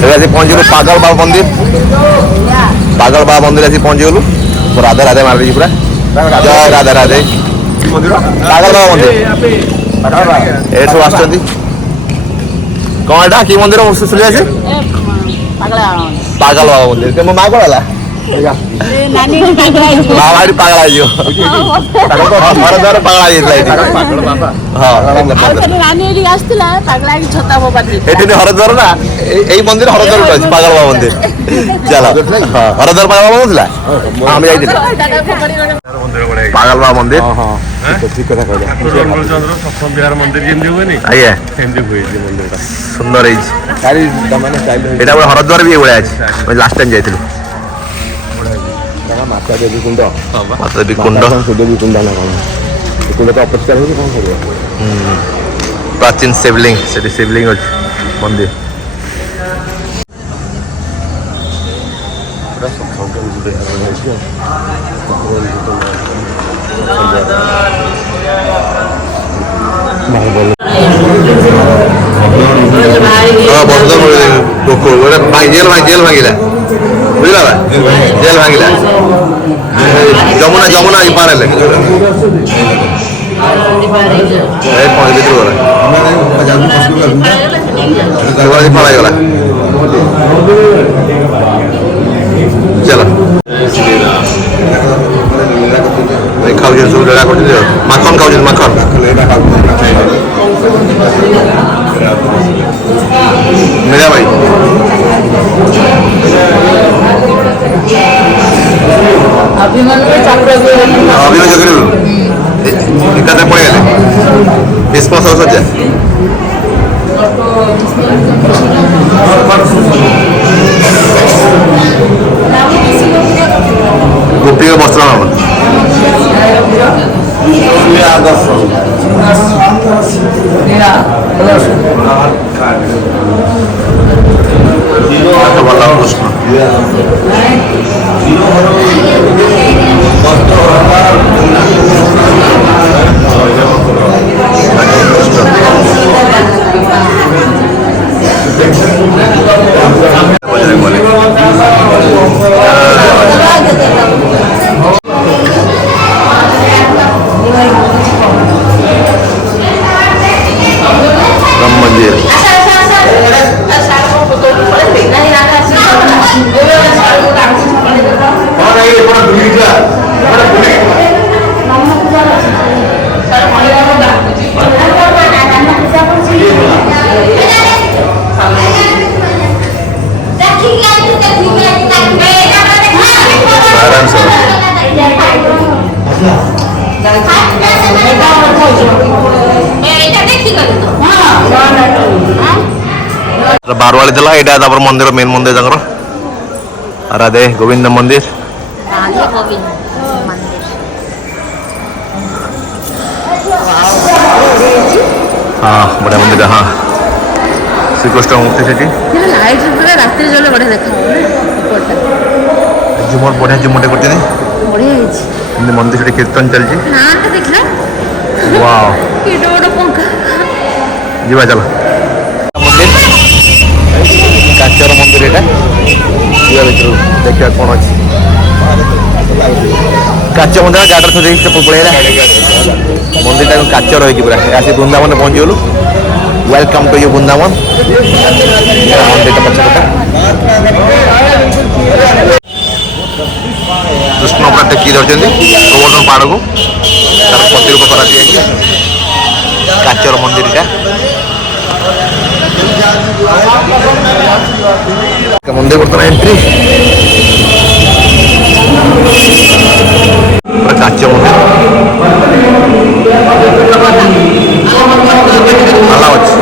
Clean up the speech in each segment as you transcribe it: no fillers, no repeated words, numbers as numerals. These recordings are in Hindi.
ଏବେ ଆସି ପହଞ୍ଚିଗଲୁ ପାଗଳ ବାବା ମନ୍ଦିର। ପାଗଳ ବାବା ମନ୍ଦିର ଆସି ପହଞ୍ଚିଗଲୁ। ରାଧେ ରାଧେ ମାରିଦେଇଛି ପୁରା। ଜୟ ରାଧେ ରାଧେ। ପାଗଳ ବାବା ମନ୍ଦିର ଏଠୁ ଆସୁଛନ୍ତି। କଣ ଏଇଟା କି ମନ୍ଦିର ଶୁଣି ଅଛି? ପାଗଳ ବାବା ମନ୍ଦିର। ମୋ ମା କଣ ହେଲା? ବାବା ଏଠି ପାଗଳ ହେଇଯିବ। ଘର ଦ୍ୱାର ପାଗଳ ହେଇଯାଇଥିଲା ଏଠି। ଏଠି ହରଦ୍ୱାର ନା ଏଇ ମନ୍ଦିର ହରଦ୍ୱାର ଅଛି ପାଗଳ ବାବା ମନ୍ଦିର। ଚାଲ ହରଦ୍ୱାର ପାଗଳ ବାବା ଥିଲା ଆମେ ଯାଇଥିଲେ ପାଗଳ ବାବା ମନ୍ଦିର। ବିହାର ମନ୍ଦିର ଯେମିତି ହୁଏନି ଆଜ୍ଞା ସେମିତି ହୁଏ ମନ୍ଦିରଟା ସୁନ୍ଦର ହେଇଛି। ଏଇଟା ଗୋଟେ ହରଦ୍ୱାର ବି ଏଇଭଳିଆ ଅଛି। ଲାଷ୍ଟ ଟାଇମ୍ ଯାଇଥିଲୁ। ମାତା ଦେବୀ କୁଣ୍ଡ ମାତା ଦେବୀ କୁଣ୍ଡ ଦେବୀ କୁଣ୍ଡ ନା କଣ? କୁଣ୍ଡ ତ ଅପରିଷ୍କାର ହଉଛି କଣ କରିବ? ପ୍ରାଚୀନ ଶିବଲିଙ୍ଗ ସେଠି ଶିବଲିଙ୍ଗ ଅଛି ମନ୍ଦିର। ଜେଲ ଭାଙ୍ଗିଲା ବୁଝିଲା ଜେଲ ଭାଙ୍ଗିଲା ଯମୁନା ଯମୁନା ପାର ହେଲେ ପଳାଇଗଲା। ଚାଲ ଖାଉଛନ୍ତି ସବୁ ରେଳା କରୁଛନ୍ତି ମାଖନ ଖାଉଛନ୍ତି ମାଖନ ମିଳା ଭାଇ ଅଭିମନ୍ୟୁ ଚକ୍ର ଏକାଥରେ ପଳେଇଗଲେ ଭୀଷ୍ମ ସହସଜ୍ଜା ଗୋପୀଙ୍କ ବସ୍ତ୍ର କୃଷ୍ଣ बारवाड़ी था यहाँ मंदिर मेन मंदिर तक राधे गोविंद मंदिर हाँ बढ़िया मंदिर हाँ श्रीकृष्ण मूर्ति से झुमर बढ़िया झुमर करते मंदिर से कीर्तन चलती जीवा चलो काचर मंदिर यहाँ देखा कौन अच्छी काच मंदिर गाड़ी थोड़ी पड़ेगा मंदिर टाइम काच रही पूरा आसी वृंदावन पहुँचीगलु वेलकम टू यू वृंदावन मंदिर पछपटा कृष्ण पूरा टेकी धरते गोवर्धन पहाड़ को तार प्रतिरूप कर काचर मंदिर मंदिर बर्तमान एंट्री काच मंदिर भल अच्छे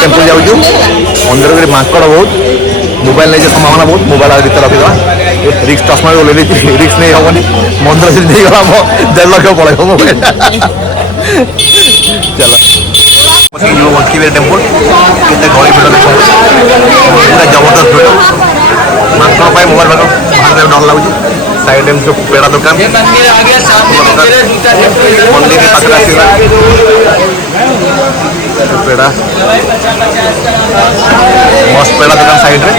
टेम्पल जाऊँ मंदिर में माकड़ बहुत मोबाइल नहीं संभावना बहुत मोबाइल भर रखीदा रिक्स चश्मा भी ओल्ले रिक्स नहीं हेनी मंदिर से नहीं गला 1.5 लाख पड़े मोबाइल चलो मंकीबेरी टेम्पल केते गली भिड़ देख पूरा जबरदस्त भिड़ माकड़ पाई मोबाइल भाग बाहर डर लगुच साइड में सब पेड़ा दुकान मंदिर के पास पेड़ा मस्त पेड़ा दुकान साइड में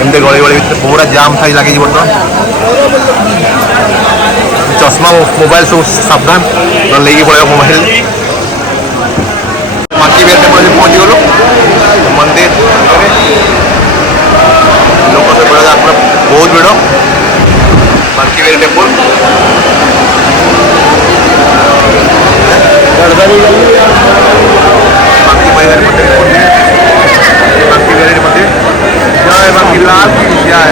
एमती गली गली भर पूरा जाम थी लगे बर्तमान चश्मा मोबाइल सब सावधान न लेके पड़े मोबाइल मंकीबेरी टेम्पल पहुंची गलु मंदिर लोक से बड़ा बहुत भिड़ मंकीबेरी टेम्पल मंकीबेरी मंदिर जय मंगीलाल की जय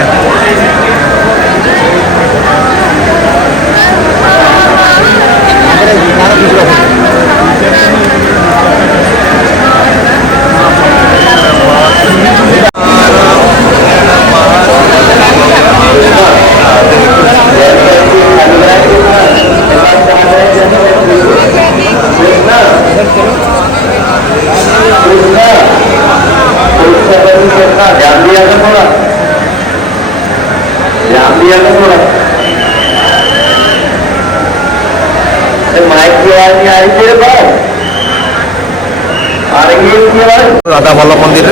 राधा वल्लभ मंदिर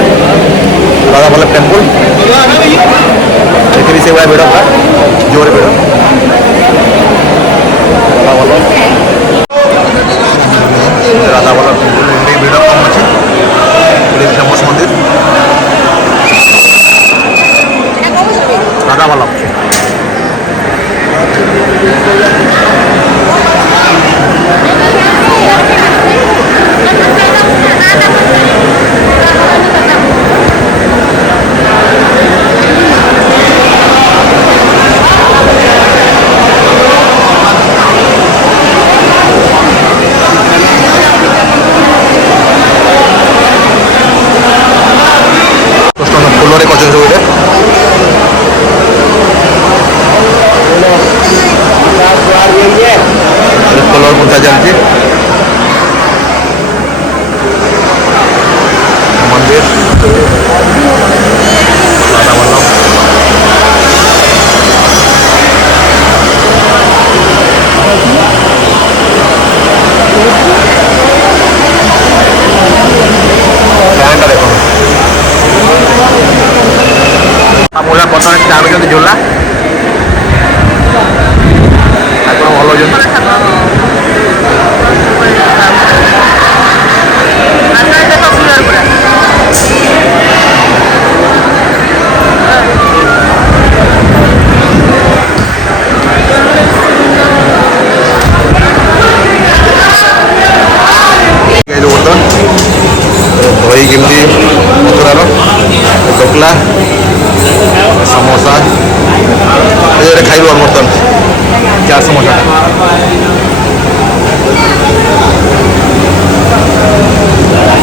राधा वल्लभ टेम्पल देखिए से भाई भिड़ था जोर भिड़ राधा वल्लभ टेम्पल भिड़ कम अच्छे फेमस मंदिर राधा वल्लभ फुलरे कर सब कलर बुंदा चलती मंदिर राधा वल्लभ देखो मुझे पता चाहते झोला भल दही केमती मथुरार ढोकला समोसा ये खाइलु बर्तमान 4 समोसा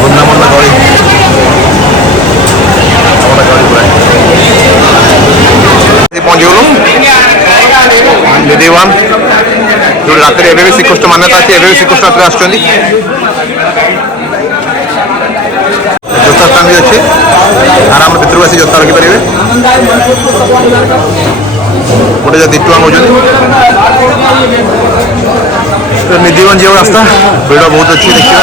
वृंदावन गली पहुंची गलु निधिवन जो रात भी श्रीकृष्ण मान्यता अच्छी एवं श्रीकृष्ण आसुच्च जोता स्थान भी अच्छे आराम भितर आसी जोता रखिपारे गोटे 2 टଙ୍କା नौ निधिवन जो रास्ता भिड़ बहुत अच्छी देखा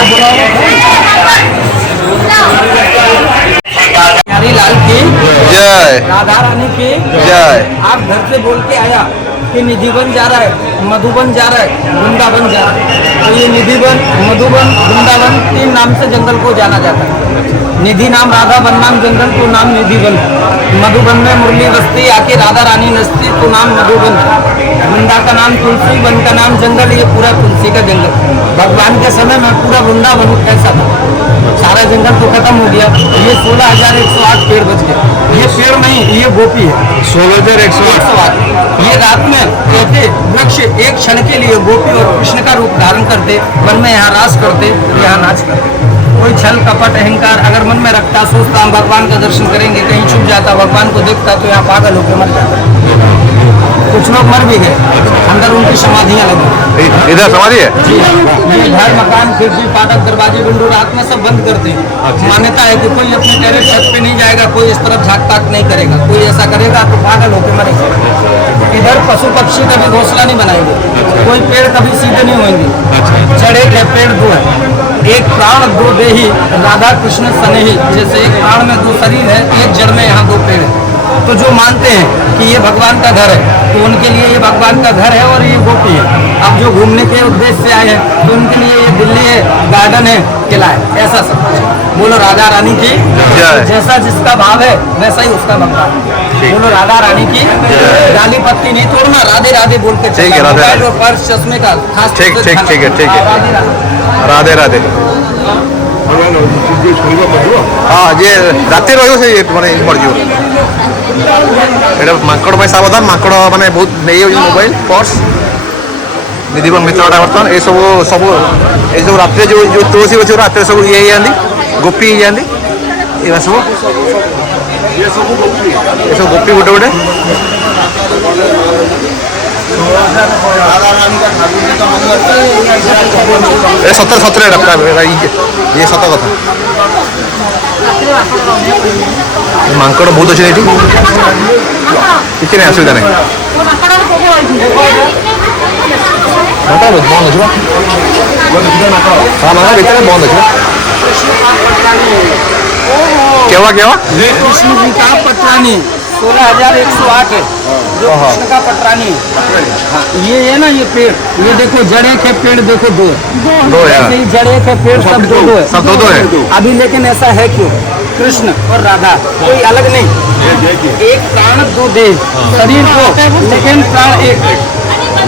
लाल की जय राधा रानी की जय आप घर से बोल के आया कि निधिवन जा रहा है मधुबन जा रहा है वृंदावन जा रहा है तो ये निधिवन मधुबन वृंदावन 3 नाम से जंगल को जाना जाता है निधि नाम राधा वन नाम जंगल तो नाम निधिवन मधुबन में मुरली बस्ती आके राधा रानी नस्ती तो नाम मधुबन वृंदा का नाम तुलसी वन का नाम जंगल ये पूरा तुलसी का जंगल भगवान के समय में पूरा वृंदावन कैसा था सारा जंगल तो खत्म हो गया ये 16,108 पेड़ बच गए ये पेड़ नहीं ये गोपी है 16,108 ये रात में कहते वृक्ष एक क्षण के लिए गोपी और कृष्ण का रूप धारण करते वन में यहाँ रास करते यहाँ नाच करते कोई छल कपट अहंकार अगर मन में रखता, सोचता हम भगवान का दर्शन करेंगे, कहीं छुप जाता, भगवान को देखता तो यहाँ पागल होकर मर जाता। कुछ लोग मर भी गए, अंदर उनकी समाधियाँ लगी। इधर समाधि है? जी, ये घर मकान खिड़की फाटक दरवाजे विंडो रात में सब बंद करते हैं। मान्यता है कि कोई अपने टेरेस छत पे नहीं जाएगा, कोई इस तरफ झाँक ताक नहीं करेगा, कोई ऐसा करेगा तो पागल होकर मरेगा। इधर पशु पक्षी कभी घोंसला नहीं बनाएंगे, कोई पेड़ कभी सीधे नहीं होंगे। जड़ एक है, पेड़ दो है, एक प्राण दो देही, राधा कृष्ण सनेही। जैसे एक प्राण में दो शरीर है, एक जड़ में यहाँ दो पेड़ है। तो जो मानते हैं कि ये भगवान का घर है तो उनके लिए ये भगवान का घर है और ये गोपी है। अब जो घूमने के उद्देश्य से आए हैं तो उनके लिए ये दिल्ली है, गार्डन है, किला है, ऐसा सब कुछ। बोलो राधा रानी की जय। जैसा जिसका भाव है वैसा ही उसका भगवान है। बोलो राधा रानी की डाली पत्ती नहीं तोड़ना, राधे राधे बोल के ठीक है, राधे मोबाइल राधे। और पर्स चश्मे का खास ठीक तौर से ठीक ध्यान ठीक है, रखना। ठीक है। राधे राधे। राधे राधे। हाँ ये राति रही से मैंने पड़ो ये माकड़ में सावधान, माकड़ मैंने बहुत नहीं मोबाइल पर्स निधिवन मित्रटा बर्तमान ये सब सब ये सब रात जो जो तुलसी गच रात सब ये जाती गोपी जाती ये सब गोपी गोटे गोटे सतर सतर ये सत कथा मांकड़ बहुत अच्छे ये किसी नहीं असुविधा नहीं बंद अच्छे हाँ मांगा भीतर बंद अच्छे क्या हुआ कृष्ण जी का पटरानी 16,108 है जो कृष्ण का पटरानी है। हाँ, ये है ना ये पेड़, ये देखो जड़े के पेड़ देखो दो है, जड़े के पेड़ सब दो है, सब दो है। अभी लेकिन ऐसा है क्यों? कृष्ण और राधा कोई अलग नहीं, एक प्राण दो देह शरीर को, लेकिन प्राण एक,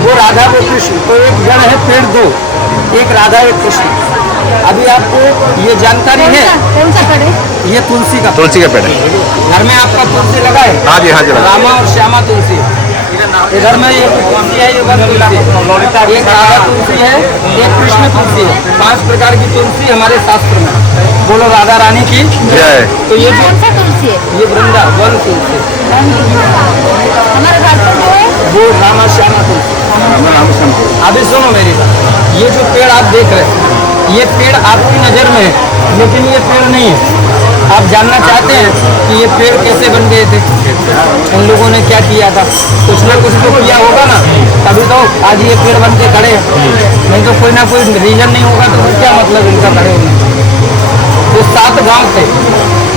वो राधा वो कृष्ण। तो एक जड़ है पेड़ दो, एक राधा एक कृष्ण। अभी आपको ये जानकारी है? कौन सा पेड़ है? ये तुलसी का पेड़ है। घर में आपका तुलसी लगा है? हाँ जी लगा। रामा और श्यामा तुलसी। इधर में ये तुलसी है, ये वन तुलसी, एक राधा तुलसी है, एक कृष्ण तुलसी है। 5 प्रकार की तुलसी हमारे शास्त्र में। बोलो राधा रानी की जय। तो ये कौन सा तुलसी है? ये वृंदावन तुलसी, हमारे घर पर जो है वो रामा श्यामा तुलसी। अभी सुनो मेरी बात, ये जो पेड़ आप देख रहे हैं ये पेड़ आपकी नज़र में है, लेकिन ये पेड़ नहीं है। आप जानना चाहते हैं कि ये पेड़ कैसे बन गए थे? इन लोगों ने क्या किया था? कुछ ना कुछ तो किया होगा ना, तभी तो आज ये पेड़ बन के खड़े हैं। नहीं तो कोई ना कोई रीजन नहीं होगा तो क्या मतलब इनका खड़े होने। तो 7 गांव थे,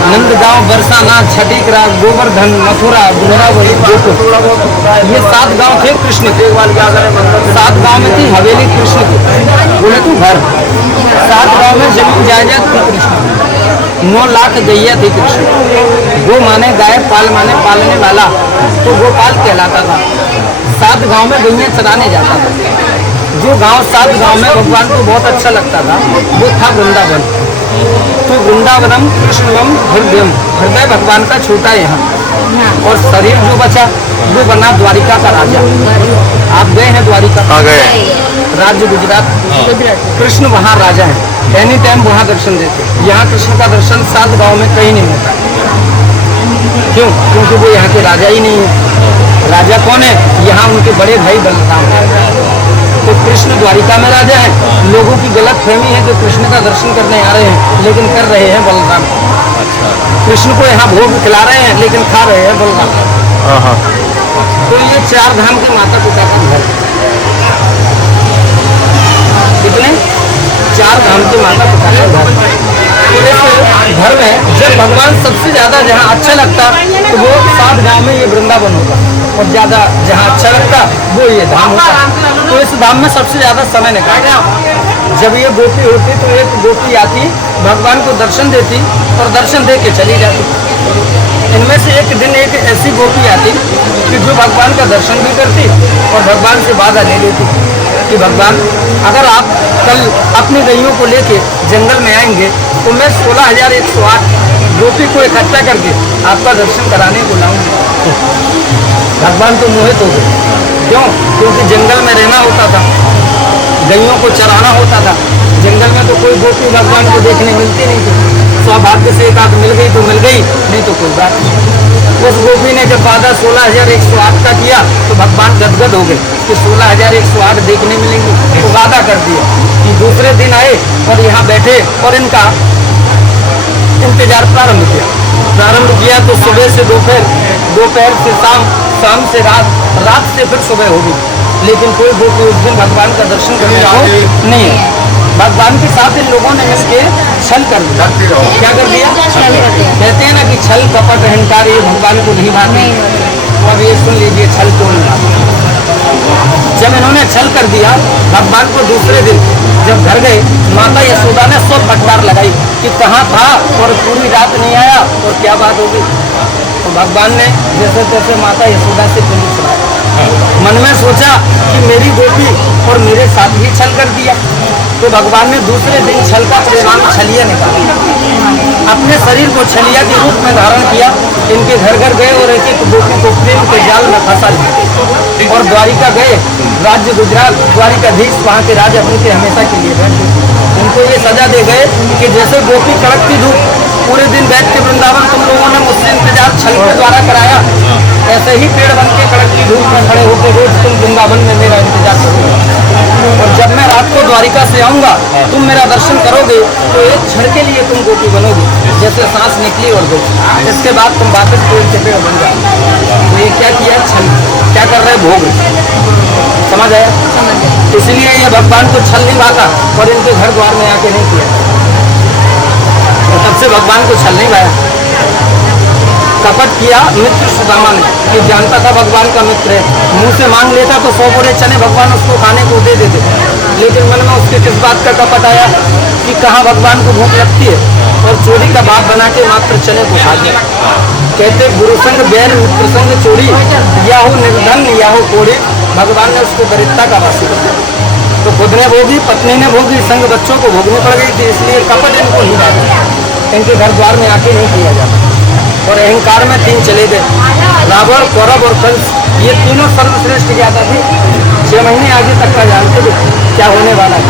नंदगांव, बरसाना, छठीकरा, गोवर्धन, मथुरा, वृंदावन, गोकुल। ये 7 गांव थे कृष्ण के। 7 गांव में थी हवेली कृष्ण की, बोले तो घर। 7 गांव में जमीन जायदाद थी कृष्ण। 9 लाख गैया थी कृष्ण। गो माने गाय, पाल माने पालने वाला, तो गोपाल कहलाता था। 7 गांव में गैया चराने जाता था। जो गांव 7 गांव में भगवान को बहुत अच्छा लगता था वो था वृंदावन। तो वृंदावनम कृष्णवम हृदयम, हृदय भगवान का छोटा है यहाँ, और शरीर जो बचा वो बना द्वारिका का राजा। आप गए हैं द्वारिका? गए। राज्य गुजरात। कृष्ण वहाँ राजा है, एनी टाइम वहाँ दर्शन देते। यहाँ कृष्ण का दर्शन 7 गांव में कहीं नहीं होता। क्यों? क्योंकि वो यहाँ के राजा ही नहीं है। राजा कौन है? यहाँ उनके बड़े भाई बलराम है। तो कृष्ण द्वारिका में राजा है। लोगों की गलत फहमी है कि कृष्ण का दर्शन करने आ रहे हैं, लेकिन कर रहे हैं बलराम। कृष्ण को यहाँ भोग खिला रहे हैं, लेकिन खा रहे हैं बलराम। तो ये 4 धाम के माता पिता का घर। कितने? 4 धाम के माता पिता का घर। घर में जब भगवान सबसे ज्यादा जहाँ अच्छा लगता तो वो 7 गांव में ये वृंदावन होगा, और ज्यादा जहाँ अच्छा लगता वो ये धाम होता। तो इस धाम में सबसे ज्यादा समय निकालता। जब ये गोपी होती तो एक गोपी आती, भगवान को दर्शन देती और दर्शन दे के चली जाती। इनमें से एक दिन एक ऐसी गोपी आती कि जो भगवान का दर्शन भी करती और भगवान से वादा ले लेती कि भगवान अगर आप कल अपनी गैयों को लेके जंगल में आएंगे तो मैं 16,108 गोपी को इकट्ठा करके आपका दर्शन कराने को लाऊंगी। भगवान तो मोहित हो गए। क्यों? क्योंकि जंगल में रहना होता था, गायों को चराना होता था। जंगल में तो कोई गोपी भगवान को देखने मिलती नहीं थी। सौभाग्य से एक आध मिल गई तो मिल गई, नहीं तो कोई बात नहीं। उस गोपी ने जब वादा 16,108 का किया तो भगवान गदगद हो गए कि 16,108 देखने मिलेंगे। तो वादा कर दिया कि दूसरे दिन आए और यहाँ बैठे और इनका इंतजार प्रारंभ किया तो सुबह से दोपहर, दोपहर से शाम, शाम से रात, रात से फिर सुबह होगी, लेकिन कोई गोपी उस दिन भगवान का दर्शन करने को नहीं है। भगवान के साथ इन लोगों ने मिलके छल कर दिया। क्या कर दिया? कहते हैं ना कि छल कपट अहंकार ये भगवान को नहीं भाते। अब ये सुन लीजिए छल कौन भाते। जब इन्होंने छल कर दिया भगवान को, दूसरे दिन जब घर गए माता यशोदा ने सब फटकार लगाई कि कहाँ था और पूरी रात नहीं आया और क्या बात होगी। तो भगवान ने जैसे तैसे माता यशोदा से पुण्य सुनाया। मन में सोचा कि मेरी गोपी और मेरे साथ ही छल कर दिया। तो भगवान ने दूसरे दिन छल का परिणाम छलिया निकाला, अपने शरीर को छलिया के रूप में धारण किया। इनके घर घर गए और एक एक गोपी को प्रेम के जाल में फंसा लिया और द्वारिका गए। राज्य गुजरात, द्वारिकाधीश वहाँ के राजा बन के हमेशा के लिए बैठ गए। इनको ये सजा दे गए कि जैसे गोपी कड़कती धूप पूरे दिन बैठ के वृंदावन तुम लोगों ने मुझसे इंतजार छल के द्वारा कराया, ऐसे ही पेड़ बन के कड़कती धूप में खड़े होकर रोज तुम वृंदावन में मेरा इंतजार करोगे। और जब मैं रात को द्वारिका से आऊंगा तुम मेरा दर्शन करोगे तो एक क्षण के लिए तुम गोपी बनोगे, जैसे सांस निकली और गई। इसके बाद तुम वापस पेड़ के पेड़ बन जाओ। तो ये क्या किया? छल। क्या कर रहे? भोग। समझ आया? इसलिए ये भगवान को छल नहीं भाता और इनके घर द्वार में आके नहीं किया। तो तब से भगवान को छल नहीं भाया। कपट किया मित्र सुदामा ने, कि जानता था भगवान का मित्र है, मुंह से मांग लेता तो 100 बोरे चने भगवान उसको खाने को दे देते। लेकिन मन में उसके किस बात का कपट आया कि कहाँ भगवान को भूख लगती है, और चोरी का बाप बना के मात्र चने को खा दिया। कहते गुरु संग बैर मित्र संग चोरी, या हो निर्धन या हो कोड़ी। भगवान ने उसको दरिद्रता का वासी कर दिया। तो खुद ने भोगी, पत्नी ने भोगी, संग बच्चों को भोगनी पड़ गई थी। इसलिए कपट इनको नहीं जाता, इनके घर द्वार में आके नहीं किया जाता। और अहंकार में 3 चले गए, रावण, कौरव और कंस। ये तीनों सर्वश्रेष्ठ ज्ञाता थे। 6 महीने आगे तक का जानते थे क्या होने वाला है,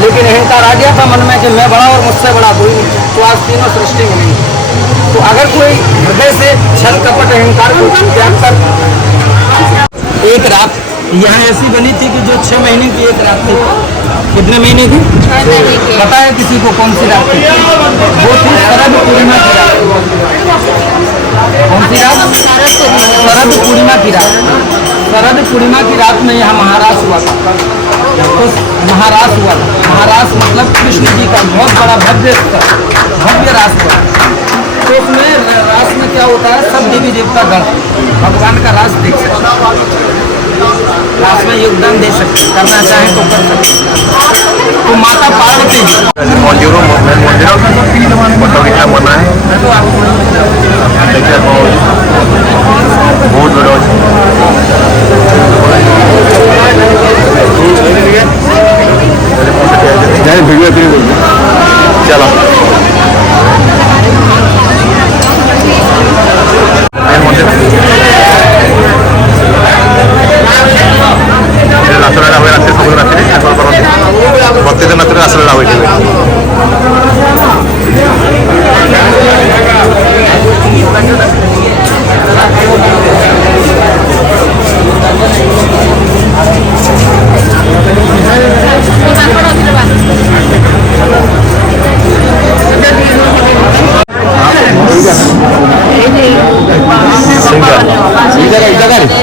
लेकिन अहंकार आ गया था मन में कि मैं बड़ा और मुझसे बड़ा कोई नहीं। तो आज तीनों सृष्टि मिलेंगी। तो अगर कोई हृदय से छल कपट अहंकार को त्याग कर, एक रात यहाँ ऐसी बनी थी कि जो 6 महीने की एक रात थी। कितने महीने की? पता है किसी को कौन सी रात थी? वो थी शरद पूर्णिमा की रात। कौन सी रात? शरद पूर्णिमा की रात। शरद पूर्णिमा की रात में यहाँ महारास हुआ था। तो महारास हुआ था, महारास मतलब कृष्ण जी का बहुत बड़ा भव्य रास हुआ। तो उसमें रास में क्या होता है, सब देवी देवता गण भगवान का रास देख सकते, रास में योगदान दे सकते, करना चाहें तो कर सकते। तो माता पार्वती ମନ୍ଦିର ଫଟୋ କିଛି ମନା है बहुत बड़ा चलो ରାସଲୀଳା ହୁଏ ରାତିରେ, ସବୁ ରାତିରେ ଠାକୁର କରନ୍ତି। ପ୍ରତ୍ୟେକ ରାତିରେ ରାସଲୀଳା ହୁଏ।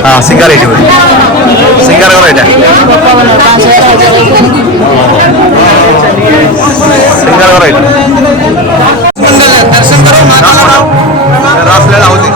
हाँ सिंगार ये सिंगार करो ये सिंगार करो ये दर्शन करो माता रासलीला होती